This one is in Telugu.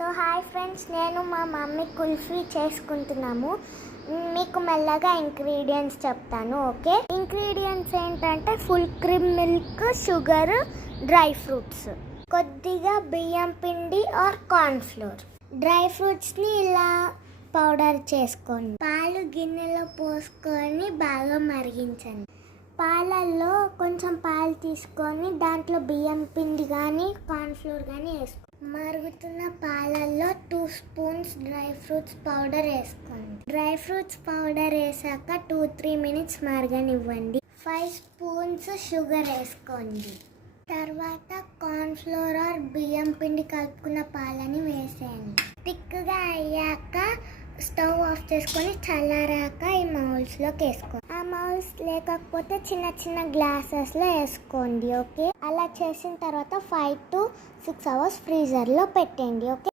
సో హాయ్ ఫ్రెండ్స్, నేను మా మమ్మీ కుల్ఫీ చేసుకుంటున్నాము. మీకు మెల్లగా ఇంగ్రీడియంట్స్ చెప్తాను. ఓకే, ఇంగ్రీడియంట్స్ ఏంటంటే full cream milk, sugar, dry fruits, కొద్దిగా బియ్యం పిండి ఆర్ కార్న్ ఫ్లోర్. డ్రై ఫ్రూట్స్ని ఇలా పౌడర్ చేసుకోండి. పాలు గిన్నెలో పోసుకొని బాగా మరిగించండి. పాలల్లో కొంచెం పాలు తీసుకొని దాంట్లో బియ్యం పిండి కానీ కార్న్ ఫ్లోర్ కానీ వేసుకోండి. మరుగుతున్న పాలల్లో 2 స్పూన్స్ డ్రై ఫ్రూట్స్ పౌడర్ వేసుకోండి. డ్రై ఫ్రూట్స్ పౌడర్ వేసాక 2-3 మినిట్స్ మరగనివ్వండి. 5 స్పూన్స్ షుగర్ వేసుకోండి. తర్వాత కార్న్ ఫ్లోర్ ఆర్ బియ్యం పిండి కలుపుకున్న పాలని వేసేయండి. థిక్గా అయ్యాక స్టవ్ ఆఫ్ చేసుకొని చల్లారాక ఈ మౌల్స్లోకి వేసుకోండి. ఆ మౌల్స్ లేకపోతే చిన్న చిన్న గ్లాసెస్లో వేసుకోండి. ఓకే, అలా చేసిన తర్వాత 5 to 6 అవర్స్ ఫ్రీజర్లో పెట్టండి. ఓకే.